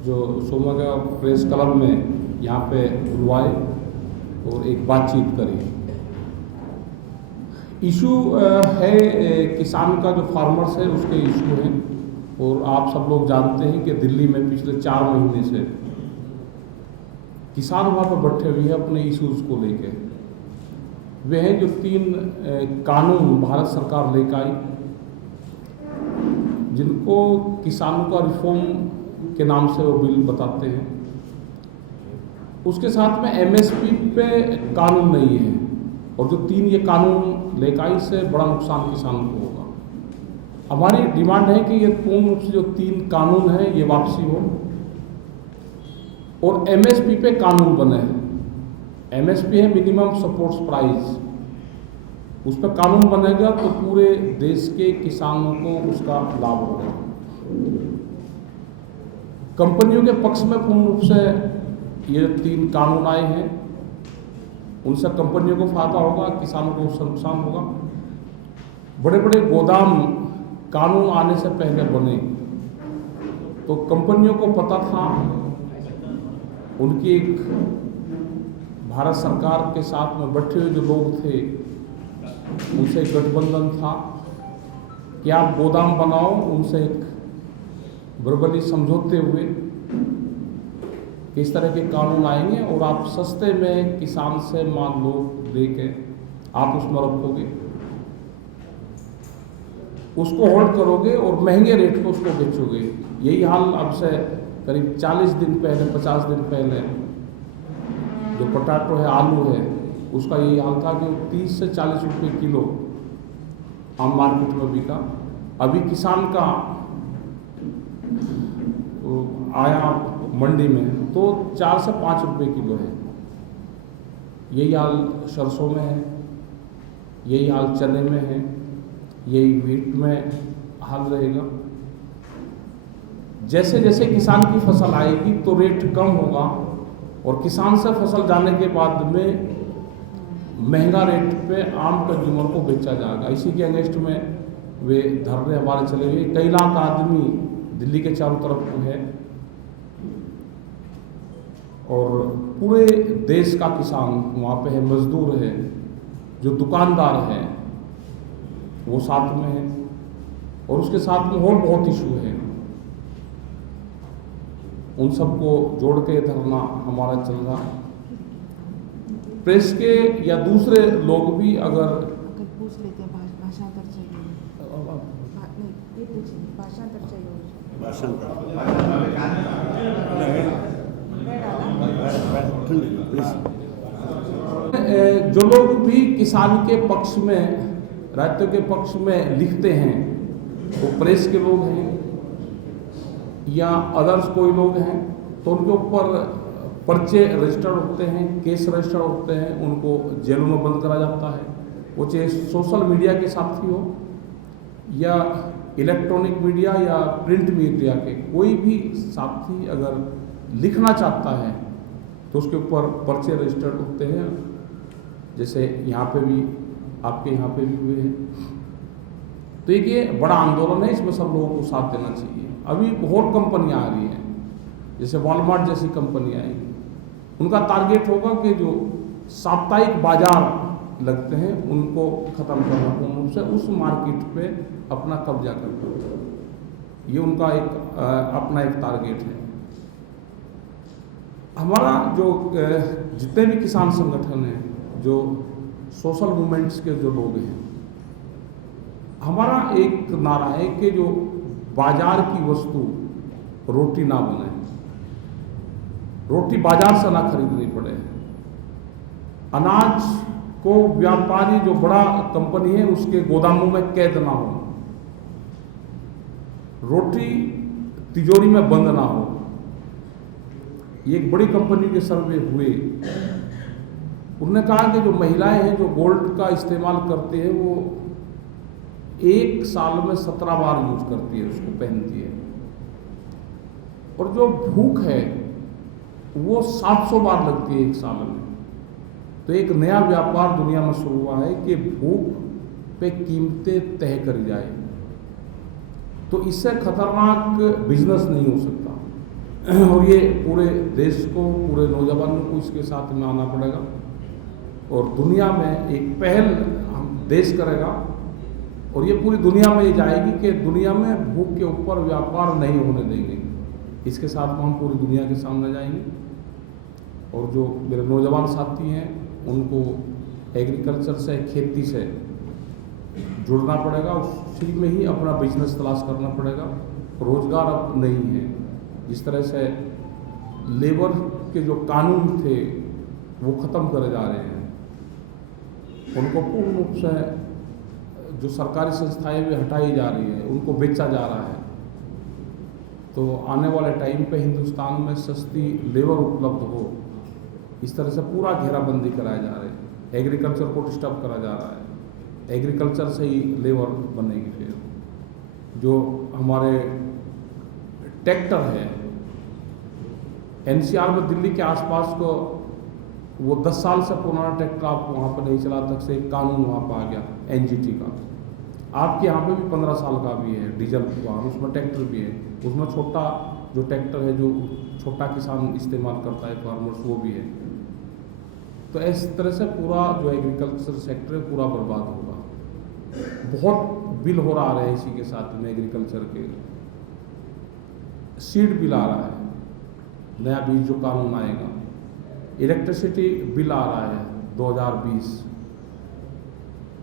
जो Somaka press club में यहाँ पे बुलवाए और एक बातचीत करी। इशू है किसान का, जो फार्मर्स है उसके इशू हैं। और आप सब लोग जानते हैं कि दिल्ली में पिछले 4 महीने से किसान वहाँ पर बैठे हुए हैं अपने इश्यूज़ को लेके। वे हैं जो 3 कानून भारत सरकार लेकर आई, जिनको किसानों का रिफॉर्म के नाम से वो बिल बताते हैं। उसके साथ में एमएसपी पे कानून नहीं है, और जो 3 ये कानून लेकर आई, से बड़ा नुकसान किसानों को होगा। हमारी डिमांड है कि ये पूर्ण रूप से जो 3 कानून हैं ये वापसी हो और एमएसपी पे कानून बने। एमएसपी है मिनिमम सपोर्ट प्राइस, उस पर कानून बनेगा तो पूरे देश के किसानों को उसका लाभ होगा। कंपनियों के पक्ष में पूर्ण रूप से ये 3 कानून आए हैं, उनसे कंपनियों को फायदा होगा, किसानों को उससे नुकसान होगा। बड़े बड़े गोदाम कानून आने से पहले बने तो कंपनियों को पता था, उनकी एक भारत सरकार के साथ में बैठे हुए जो लोग थे उनसे एक गठबंधन था कि आप गोदाम बनाओ, उनसे एक वर्बली समझौते हुए इस तरह के कानून आएंगे और आप सस्ते में किसान से माल लो लेके आप उसमें रखोगे, उसको होल्ड करोगे और महंगे रेट पर उसको बेचोगे। यही हाल अब से करीब 40 दिन पहले, 50 दिन पहले जो पोटैटो है, आलू है, उसका यही हाल था कि 30 से 40 रुपये किलो आम मार्केट में बिका। अभी किसान का आया मंडी में तो 4 से 5 रुपये किलो है। यही हाल सरसों में है, यही हाल चने में है, यही व्हीट में हाल रहेगा। जैसे जैसे किसान की फसल आएगी तो रेट कम होगा और किसान से फसल जाने के बाद में महंगा रेट पे आम कंज्यूमर को बेचा जाएगा। इसी के अगेंस्ट में वे धरने हमारे चले हुए। कई लाख आदमी दिल्ली के चारों तरफ है और पूरे देश का किसान वहाँ पे है, मजदूर है, जो दुकानदार है वो साथ में है, और उसके साथ में और बहुत इशू है। उन सबको जोड़ के धरना हमारा चल रहा है। प्रेस के या दूसरे लोग भी अगर पूछ लेते हैं, भाषांतर चाहिए, नहीं ये पूछिए, भाषांतर चाहिए, जो लोग भी किसान के पक्ष में, राज्यों के पक्ष में लिखते हैं, वो प्रेस के लोग हैं या अदर्स कोई लोग हैं, तो उनके ऊपर पर्चे रजिस्टर्ड होते हैं, केस रजिस्टर्ड होते हैं, उनको जेलों में बंद करा जाता है। वो चाहे सोशल मीडिया के साथी हो या इलेक्ट्रॉनिक मीडिया या प्रिंट मीडिया के, कोई भी साथी अगर लिखना चाहता है तो उसके ऊपर पर्चे रजिस्टर्ड होते हैं। जैसे यहाँ पे भी, आपके यहाँ पे भी हुए हैं। तो ये बड़ा आंदोलन है, इसमें सब लोगों को साथ देना चाहिए। अभी बहुत कंपनियाँ आ रही हैं, जैसे वॉलमार्ट जैसी कंपनी आएगी, उनका टारगेट होगा कि जो साप्ताहिक बाजार लगते हैं उनको ख़त्म करना, पूर्ण रूप से उस मार्केट पे अपना कब्जा करना। ये उनका एक अपना एक टारगेट है। हमारा जो जितने भी किसान संगठन हैं, जो सोशल मूवमेंट्स के जो लोग हैं, हमारा एक नारा है कि जो बाजार की वस्तु रोटी ना बने, रोटी बाजार से ना खरीदनी पड़े। अनाज को व्यापारी जो बड़ा कंपनी है उसके गोदामों में कैद ना हो, रोटी तिजोरी में बंद ना हो। ये एक बड़ी कंपनी के सर्वे हुए, उन्होंने कहा कि जो महिलाएं हैं जो गोल्ड का इस्तेमाल करती है वो एक साल में 17 बार यूज करती है, उसको पहनती है, और जो भूख है वो 700 बार लगती है एक साल में। तो एक नया व्यापार दुनिया में शुरू हुआ है कि भूख पे कीमतें तय करी जाए। तो इससे खतरनाक बिजनेस नहीं हो सकता। और ये पूरे देश को, पूरे नौजवानों को इसके साथ में आना पड़ेगा और दुनिया में एक पहल हम देश करेगा और ये पूरी दुनिया में ये जाएगी कि दुनिया में भूख के ऊपर व्यापार नहीं होने देंगे। इसके साथ में हम पूरी दुनिया के सामने जाएंगे और जो मेरे नौजवान साथी हैं उनको एग्रीकल्चर से, खेती से जुड़ना पड़ेगा, उसी में ही अपना बिजनेस तलाश करना पड़ेगा। रोजगार अब नहीं है। जिस तरह से लेबर के जो कानून थे वो ख़त्म करे जा रहे हैं, उनको पूर्ण रूप से जो सरकारी संस्थाएं भी हटाई जा रही है, उनको बेचा जा रहा है। तो आने वाले टाइम पे हिंदुस्तान में सस्ती लेबर उपलब्ध हो, इस तरह से पूरा घेराबंदी कराए जा रहे हैं। एग्रीकल्चर को डिस्टर्ब करा जा रहा है। एग्रीकल्चर से ही लेबर बनेगी। फिर जो हमारे ट्रैक्टर है, एनसीआर में दिल्ली के आसपास को वो 10 साल से पुराना ट्रैक्टर आप वहाँ पर नहीं चला तक से एक कानून वहाँ पर आ गया एनजीटी का। आपके यहाँ पे भी 15 साल का भी है डीजल वाहन, उसमें ट्रैक्टर भी है। उसमें छोटा जो ट्रैक्टर है जो छोटा किसान इस्तेमाल करता है, फार्मर्स, वो भी है। तो इस तरह से पूरा जो एग्रीकल्चर सेक्टर है पूरा बर्बाद होगा। बहुत बिल हो रहा है इसी के साथ में एग्रीकल्चर के। सीड बिल आ रहा है, नया बीज जो कानून आएगा। इलेक्ट्रिसिटी बिल आ रहा है 2020,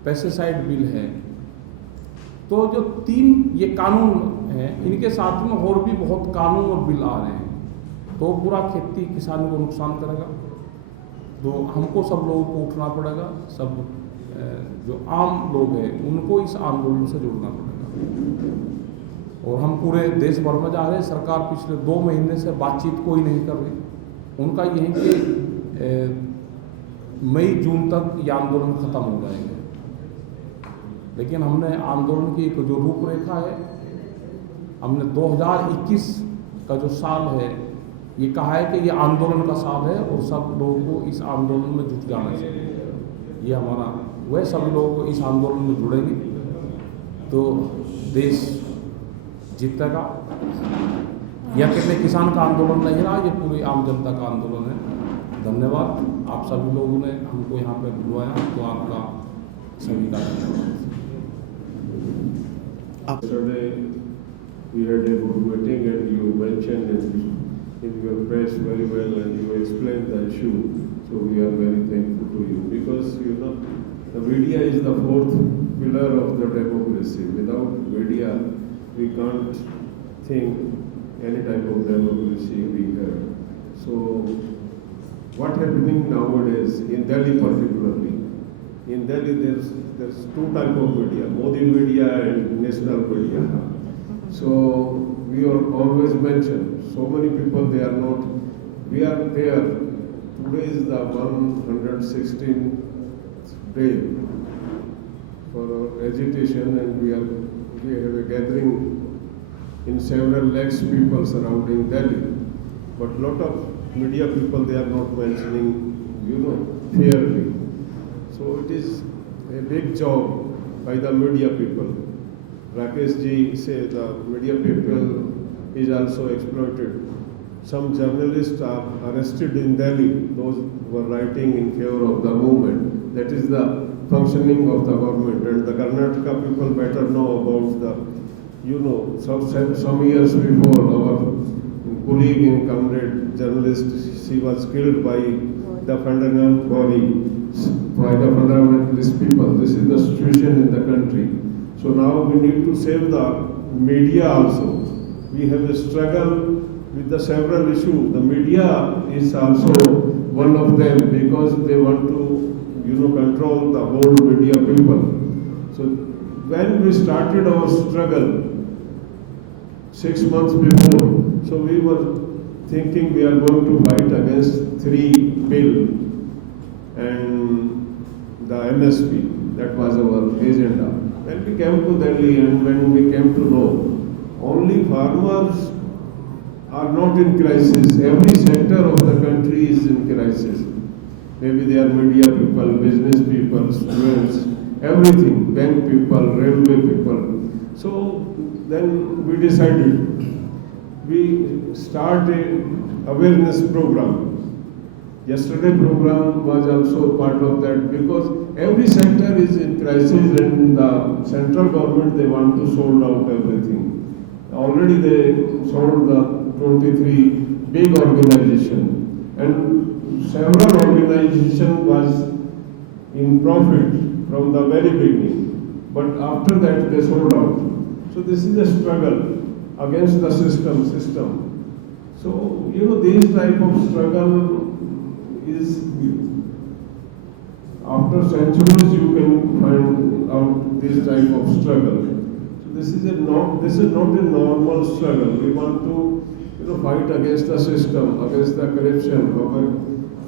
पेस्टिसाइड बिल है। तो जो 3 ये कानून हैं, इनके साथ में और भी बहुत कानून और बिल आ रहे हैं। तो पूरा खेती किसानों को नुकसान करेगा। तो हमको सब लोगों को उठना पड़ेगा। सब जो आम लोग हैं उनको इस आंदोलन से जुड़ना पड़ेगा। और हम पूरे देश भर में जा रहे हैं। सरकार पिछले 2 महीने से बातचीत कोई नहीं कर रही। उनका ये है कि मई जून तक ये आंदोलन खत्म हो जाएंगे। लेकिन हमने आंदोलन की एक जो रूपरेखा है, हमने 2021 का जो साल है ये कहा है कि ये आंदोलन का साल है और सब लोगों को इस आंदोलन में जुट जाना चाहिए। ये हमारा वह सभी लोगों को इस आंदोलन में जुड़ेंगे तो देश जीतेगा। या कितने किसान का आंदोलन नहीं रहा, ये पूरी आम जनता का आंदोलन है। धन्यवाद। आप सभी लोगों ने हमको यहाँ पे बुलवाया, तो आपका सभी का धन्यवाद। Yesterday we had a good meeting and you mentioned in your press very well and you explained the issue. So we are very thankful to you because the media is the 4th pillar of the democracy. Without media we can't think any type of democracy we have. So what happening nowadays in Delhi particularly? In Delhi there's 2 types of media, Modi media and national media. So we are always mentioned, so many people they are not, we are there. Today is the 116th day for our agitation and we have a gathering in several lakhs people surrounding Delhi. But lot of media people they are not mentioning, fairly. So it is a big job by the media people. Rakesh ji say the media people is also exploited. Some journalists are arrested in Delhi, those who are writing in favor of the movement. That is the functioning of the government. And the Karnataka people better know about the, some years before our colleague and comrade journalist, she was killed by the fundamental body, by the fundamentalist people. This is the situation in the country. So now we need to save the media also. We have a struggle with the several issues. The media is also one of them because they want to, control the whole media people. So when we started our struggle 6 months before, so we were thinking we are going to fight against 3 bills and the MSP. That was our agenda. When we came to Delhi and when we came to know, only farmers are not in crisis. Every sector of the country is in crisis. Maybe they are media people, business people, students, everything, bank people, railway people. So then we decided we start a awareness program. Yesterday program was also part of that because every sector is in crisis and the central government, they want to sort out everything. Already they sold the 23 big organization and several organization was in profit from the very beginning. But after that they sold out. So this is a struggle against the system. So, this type of struggle is, after centuries you can find out this type of struggle. So this is not a normal struggle. We want to fight against the system, against the corruption.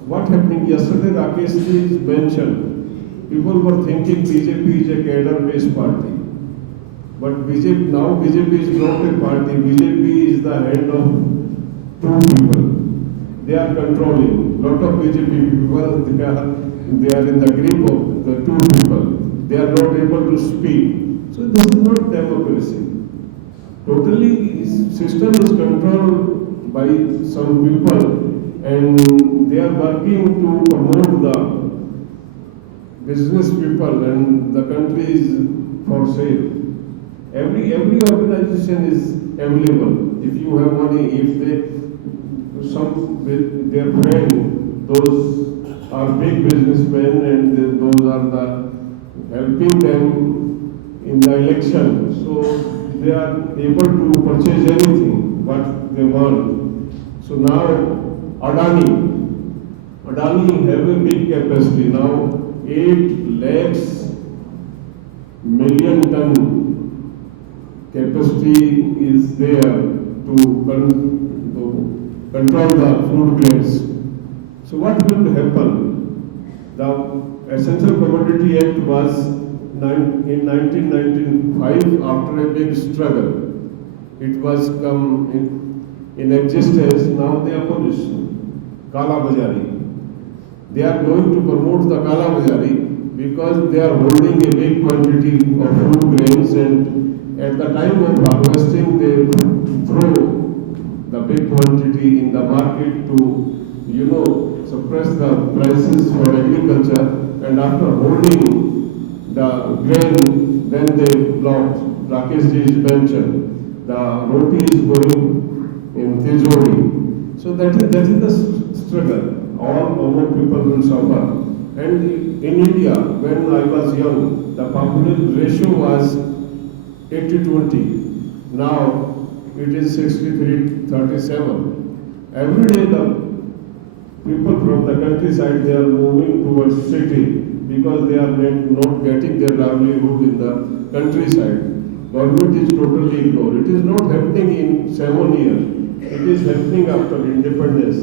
What happening yesterday, Rakesh ji mentioned, people were thinking BJP is a cadre-based party. But BJP is not a party. BJP is the hand of two people. They are controlling. Lot of BJP people, they are in the grip of the two people. They are not able to speak. So this is not democracy. Totally, system is controlled by some people, and they are working to promote the business people, and the country is for sale. Every organization is available. If you have money, if their friend, those are big businessmen, and those are the helping them in the election. So they are able to purchase anything what they want. So now Adani have a big capacity now, 8 lakhs million ton capacity is there to control the food grains. So what will happen? The Essential Commodity Act was in 1995 after a big struggle. It was come in existence. Now they abolish Kala Bazari. They are going to promote the Kala Bazari because they are holding a big quantity of food grains, and at the time of harvesting they throw the big quantity in the market to suppress the prices for agriculture, and after holding the grain, then they blocked. Rakesh ji mentioned the roti is going in Tijori. So that is the struggle. All common people will suffer. And in India, when I was young, the population ratio was 80-20. Now it is 63-37. Every day the people from the countryside, they are moving towards city because they are not getting their livelihood in the countryside. Government is totally ignored. It is not happening in 7 years. It is happening after independence.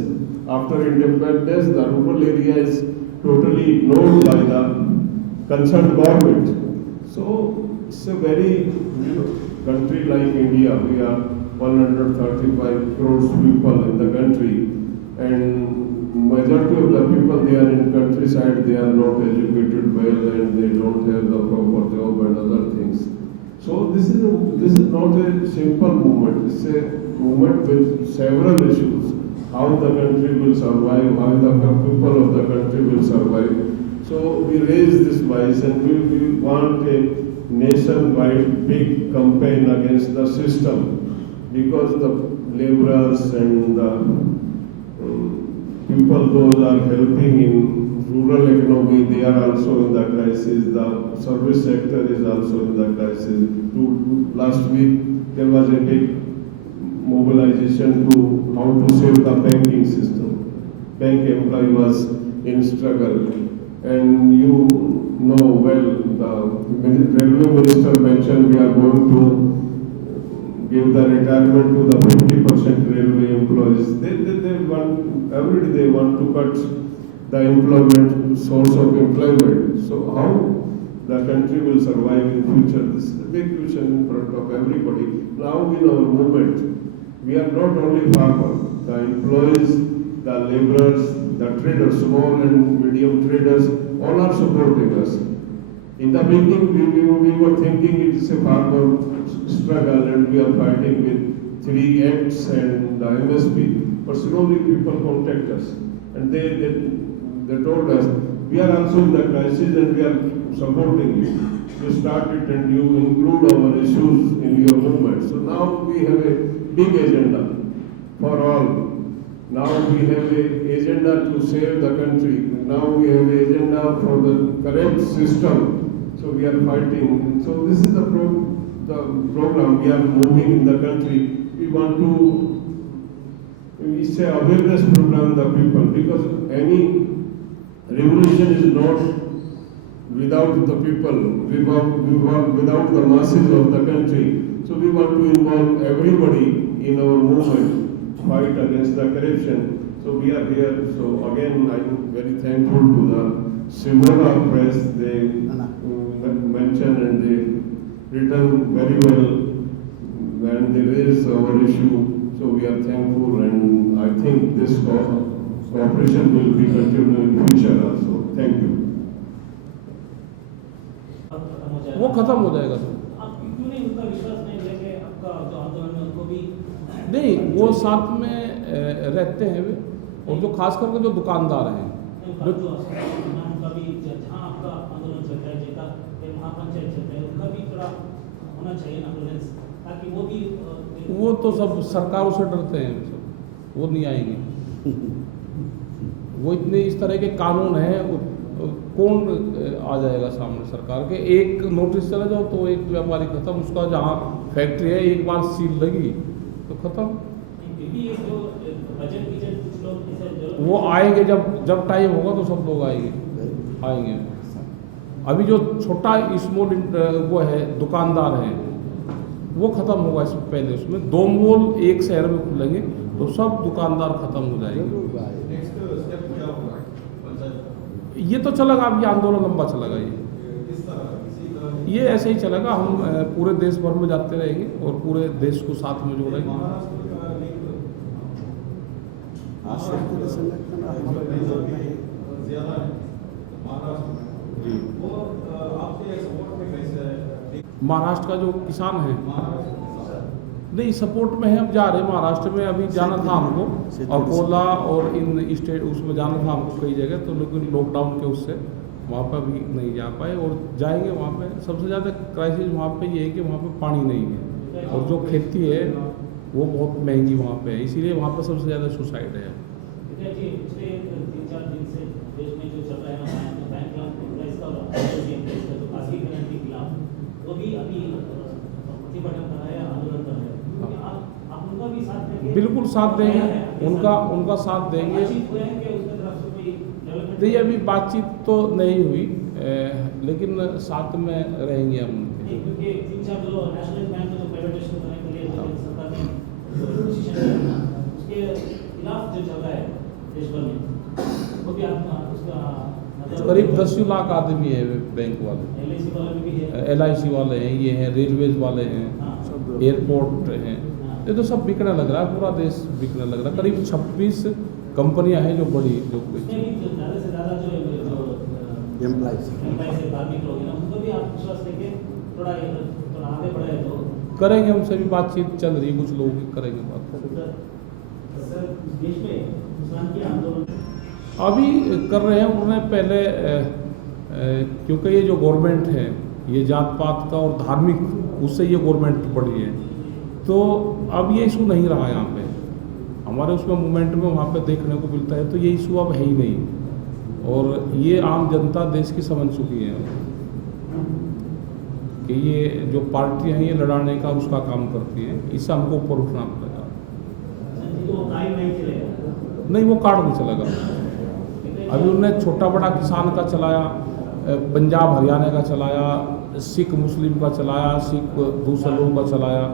After independence, the rural area is totally ignored by the concerned government. So it's a very country like India. We are 135 crores people in the country, and majority of the people, they are in countryside, they are not educated well, and they don't have the proper job and other things. So this is not a simple movement. It's a movement with several issues. How the country will survive, how the people of the country will survive. So we raise this voice, and we want a nationwide big campaign against the system, because the laborers and the people those are helping in rural economy, they are also in the crisis. The service sector is also in the crisis. Last week there was a big mobilization to how to save the banking system. Bank employee was in struggle, and you know well, the Railway Minister mentioned we are going to give the retirement to the 50% railway employees. They want, every day they want to cut the employment, source of employment. So how the country will survive in future? This is a big question in front of everybody. Now in our movement, we are not only farmers, the employees, the laborers, the traders, small and medium traders, all are supporting us. In the beginning, we were thinking it is a farmer struggle and we are fighting with 3 acts and the MSP, but slowly people contact us and they told us, we are also in the crisis and we are supporting you. You start it and you include our issues in your movement. So now we have a big agenda for all. Now we have an agenda to save the country. Now we have an agenda for the correct system. So we are fighting. So this is the program we are moving in the country. We want to, it's a awareness program the people, because any revolution is not without the people, without the masses of the country. So we want to involve everybody in our movement, fight against the corruption. So we are here. So again, I'm very thankful to the Simona press. They mentioned and they written very well and they raised our issue. So we are thankful, and I think this cooperation will be continued in future also. Thank you. वो खत्म हो जाएगा sir. आप क्यों नहीं उनका विश्वास नहीं लेके आपका जो आंदोलन है उनको भी नहीं, वो साथ में रहते हैं वे, और जो खास करके जो दुकानदार हैं जो उनका भी जहाँ आपका आंदोलन चल रहा है जेका महापंचायत चल रहा है उनका भी थोड़ा होना चाहिए ना प्रेजेंस, ताकि वो भी वो तो सब सरकारों से डरते हैं, सब वो नहीं आएंगे। वो इतने इस तरह के कानून हैं, कौन आ जाएगा सामने सरकार के। एक नोटिस चला जाओ तो एक व्यापारी खत्म, उसका जहाँ फैक्ट्री है एक बार सील लगी तो खत्म। वो आएंगे जब टाइम होगा तो सब लोग आएंगे। अभी जो छोटा स्मॉल वो है दुकानदार है वो खत्म होगा इससे पहले। उसमें 2 मॉल एक शहर में खुलेंगे तो सब दुकानदार खत्म हो जाएंगे। ये तो चलेगा, अब ये आंदोलन लंबा चलेगा। ये ऐसे ही चलेगा। हम पूरे देश भर में जाते रहेंगे और पूरे देश को साथ में जोड़ेंगे। महाराष्ट्र का जो किसान है नहीं सपोर्ट में है, अब जा रहे हैं महाराष्ट्र में। अभी जाना था हमको अकोला और इन स्टेट उसमें जाना था हमको कई जगह, तो लेकिन लॉकडाउन के उससे वहाँ पर भी नहीं जा पाए, और जाएंगे वहाँ पे। सबसे ज़्यादा क्राइसिस वहाँ पे ये है कि वहाँ पे पानी नहीं है और जो खेती है वो बहुत महंगी वहाँ पे है, इसीलिए वहाँ पर सबसे ज़्यादा सुसाइड है। पिछले 3-4 दिन से देश में जो चल रहा है ना बैंक जो खासगीकरण के खिलाफ, वो भी अभी प्रतिभटन कर रहा है, आंदोलन कर रहे हैं। आप उनका भी साथ देंगे? बिल्कुल साथ देंगे, उनका साथ देंगे। नहीं, अभी बातचीत तो नहीं हुई, लेकिन साथ में रहेंगे हम उनके। क्योंकि 3-4 जो नेशनल बैंक जो प्राइवेटाइजेशन करने के लिए सरकार ने डिसीजन लिया उसके खिलाफ जो चल रहा है देश भर में, वो भी आप उसका करीब 10 लाख आदमी है बैंक वाले, LIC वाले हैं, ये हैं रेलवेज वाले हैं, एयरपोर्ट हैं, ये तो सब बिकने लग रहा है, पूरा देश बिकने लग रहा है। करीब 26 कंपनियां हैं जो बड़ी जो ज़्यादा से ज़्यादा जो धार्मिक लोग हैं उनको भी आप विश्वास लेके थोड़ा आगे बढ़े तो करेंगे। उनसे भी बातचीत चल रही है, कुछ लोग करेंगे बात। देश में किसान के आंदोलन अभी कर रहे हैं उन्होंने पहले, क्योंकि ये जो गवर्नमेंट है ये जात पात का और धार्मिक उससे ये गवर्नमेंट बढ़ी है, तो अब ये इशू नहीं रहा यहाँ पे हमारे उसमें मूवमेंट में वहाँ पे देखने को मिलता है, तो ये इशू अब है ही नहीं। और ये आम जनता देश की समझ चुकी है कि ये जो पार्टियाँ हैं ये लड़ाने का उसका काम करती हैं, इससे हमको ऊपर उठना पड़ेगा। नहीं, वो कार्ड नहीं चलेगा। अभी उन्होंने छोटा बड़ा किसान का चलाया, पंजाब हरियाणा का चलाया, सिख मुस्लिम का चलाया, सिख दूसरे लोगों का चलाया,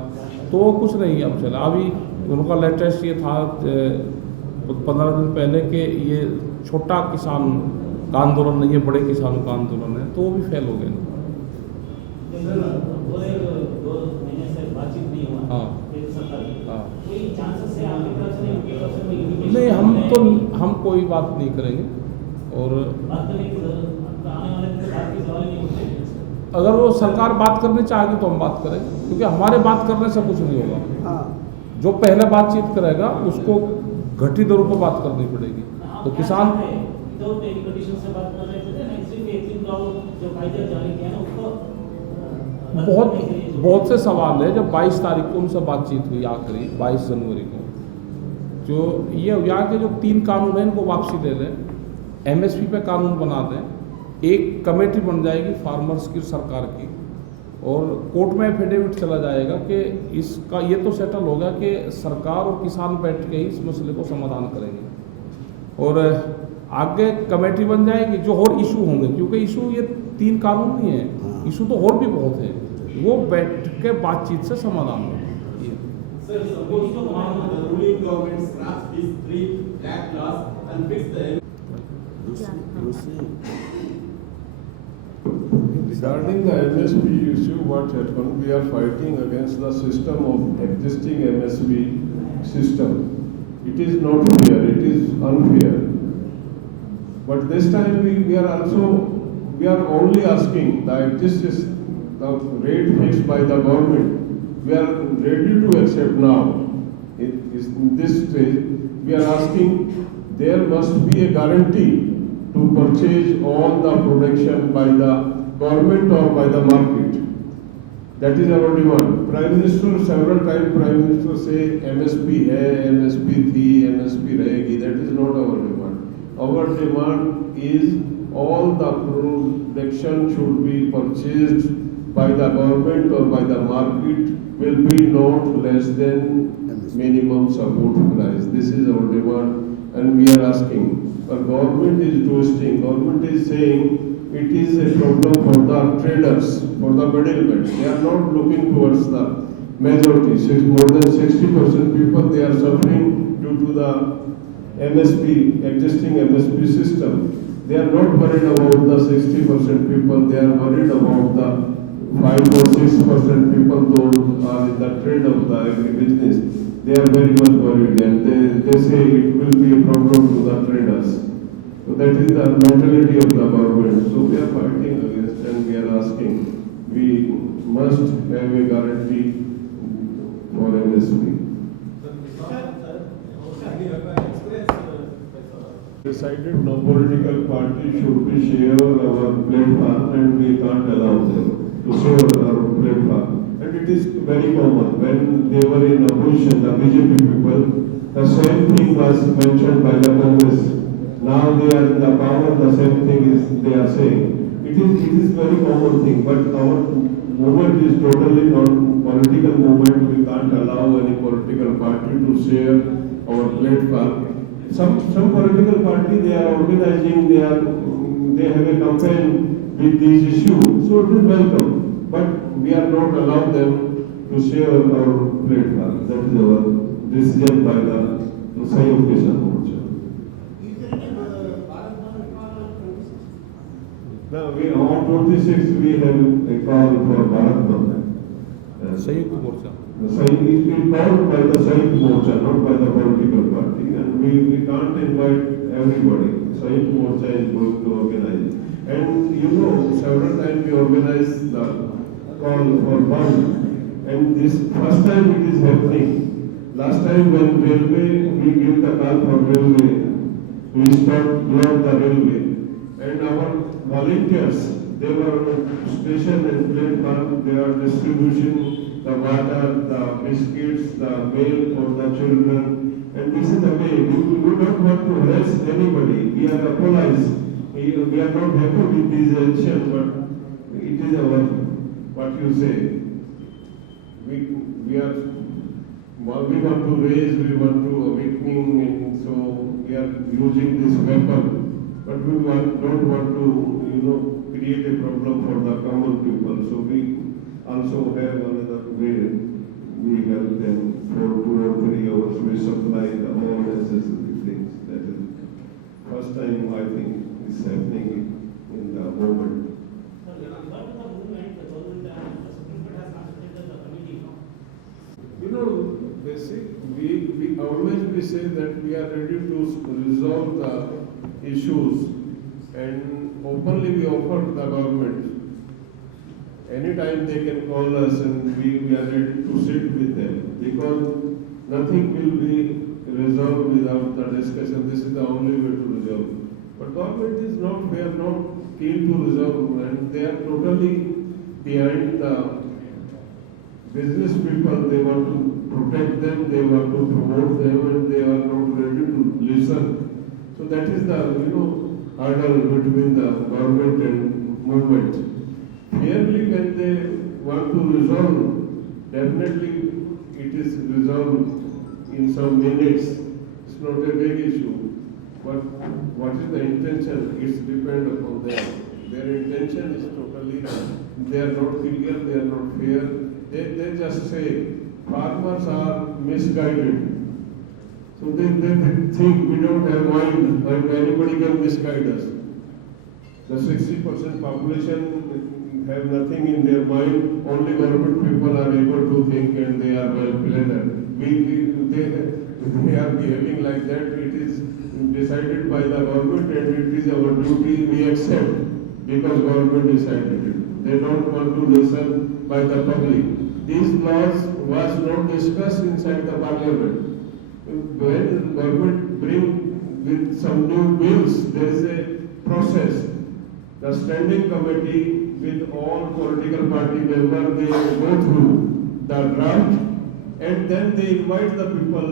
तो कुछ नहीं अब चला। अभी उनका लेटेस्ट ये था 15 दिन पहले कि ये छोटा किसान का आंदोलन नहीं है, बड़े किसानों का आंदोलन है, तो वो भी फेल हो गए। हाँ नहीं, हम कोई बात नहीं करेंगे, और अगर वो सरकार बात करनी चाहेगी तो हम बात करेंगे, क्योंकि हमारे बात करने से कुछ नहीं होगा। जो पहले बातचीत करेगा उसको घटी दरों पर बात करनी पड़ेगी। तो किसान विदाउट एनी कंडीशन से बात कर रहे थे ना, सिर्फ एक दिन का जो कायदा जारी किया ना उसको बहुत से सवाल है। जब 22 तारीख को उनसे बातचीत हुई, आखिरी 22 जनवरी को, जो ये यहाँ के जो 3 कानून हैं इनको वापसी दे दें, MSP पे कानून बना दें, एक कमेटी बन जाएगी फार्मर्स की सरकार की, और कोर्ट में एफिडेविट चला जाएगा कि इसका ये तो सेटल होगा कि सरकार और किसान बैठ के ही इस मसले को समाधान करेंगे, और आगे कमेटी बन जाएगी जो और इशू होंगे, क्योंकि इशू ये 3 कानून नहीं है, इशू तो और भी बहुत है, वो बैठ के बातचीत से समाधान होगा। Sir, suppose tomorrow the ruling government scraps these 3 black laws and fix the Regarding the MSP issue, what happened, we are fighting against the system of existing MSP system. It is not fair, it is unfair. But this time we are only asking that this is the rate fixed by the government. We are ready to accept now. In this stage, we are asking there must be a guarantee to purchase all the production by the government or by the market. That is our demand. Prime Minister several times Prime Minister say MSP hai, MSP thi, MSP rahegi. That is not our demand. Our demand is all the production should be purchased by the government or by the market will be not less than minimum support price. This is our demand and we are asking. But government is twisting. Government is saying it is a problem for the traders, for the middlemen. They are not looking towards the majority. More than 60% people, they are suffering due to the MSP, existing MSP system. They are not worried about the 60% people. They are worried about the 5 or 6% people those are in the trade of the agribusiness. They are very much worried and they say it will be a problem to the traders. So that is the mentality of the government. So we are fighting against and we are asking, we must have a guarantee for MSP. Decided no political party should be share our platform and we can't allow them to share our platform. And it is very common. When they were in opposition, the BJP people, the same thing was mentioned by the Congress. Now they are in the power, the same thing is they are saying. It is very common thing, but our movement is totally not political movement. We can't allow any political party to share our platform. Some political party they are organizing, they have a campaign with these issues, so it is welcome. But we are not allowed them to share our platform. That is our decision by the Sahयोग Kisan Morcha. Now on 26 we have a call for Bharat Bandh. संयुक्त मोर्चा It is called by the Sahयोग Morcha, not by the political party, and we can't invite everybody. Sahयोग Morcha is going to organize. And you know, several times we organize the call for Bandh, and this first time it is happening. Last time when railway, we give the call for railway, we stopped block the railway, and our volunteers, they were on station and platform, they are distributing the water, the biscuits, the milk for the children, and this is the way. We don't want to harass anybody. We are apologized. We are not happy with this action, but it is our, what you say. We want to raise, we want to awakening, and so we are using this weapon. But we don't want to, create a problem for the common people. So we also have another way. We help them for 2 or 3 hours. We supply the all necessary things. That is first time I think is happening in the moment. We always say that we are ready to resolve the issues, and openly we offer to the government. Anytime they can call us and we are ready to sit with them, because nothing will be resolved without the discussion. This is the only way to resolve. But government is not, they are not keen to resolve, and they are totally behind the business people. They want to protect them, they want to promote them, and they are not ready to listen. So that is the, hurdle between the government and movement. Clearly, when they want to resolve, definitely it is resolved in some minutes. It's not a big issue. But what is the intention? It's depend upon them. Their intention is totally, they are not clear, they are not fair. They just say farmers are misguided. So they think we don't have mind and anybody can misguide us. The 60% population have nothing in their mind. Only government people are able to think and they are well planned. They are behaving like that. It is decided by the government and it is our duty. We accept because government decided it. They don't want to listen by the public. These laws was not discussed inside the parliament. When government bring with some new bills, there is a process. The standing committee with all political party members, they go through the draft and then they invite the people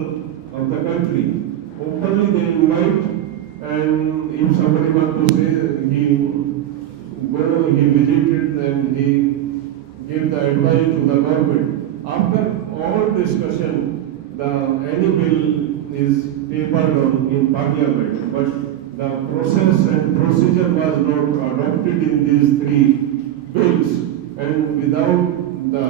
of the country. Openly they invite, and if somebody wants to say he visited and he gave the advice to the government. After all discussion, any bill is tabled in parliament, but the process and procedure was not adopted in these three bills, and without the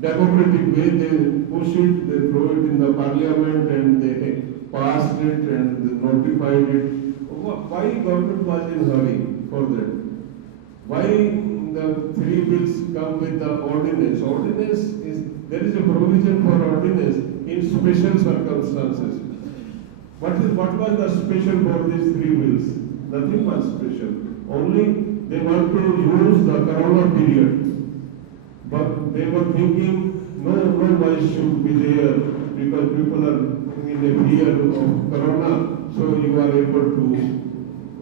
democratic way they push it, they throw it in the parliament and they passed it and notified it. Why government was in hurry for that? Why the three bills come with the ordinance? Ordinance is, there is a provision for ordinance in special circumstances. What was the special for these three bills? Nothing was special. Only they want to use the corona period. But they were thinking, no voice should be there because people are in a fear of corona. So you are able to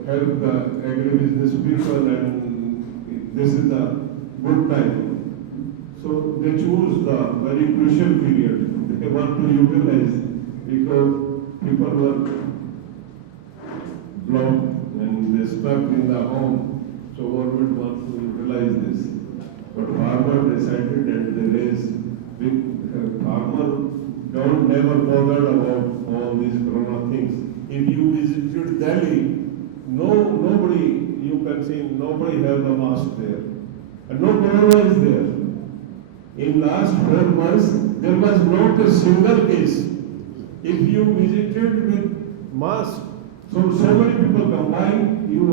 help the agribusiness people and this is the good time. So they choose the very crucial period. They want to utilize because people were blocked and they stuck in the home. So government wants to utilize this. But farmer decided and they raised big farmer don't never bothered about all these corona things. If you visited Delhi, nobody you can see nobody have the mask there. And no corona is there. In last 4 months, there was not a single case. If you visited with mask, so many people come, why you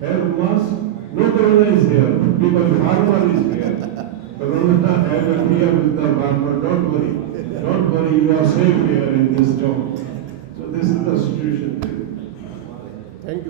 have mask? No corona is here because farmer is here. Corona have a fear with the farmer. Don't worry, you are safe here in this job. So this is the situation.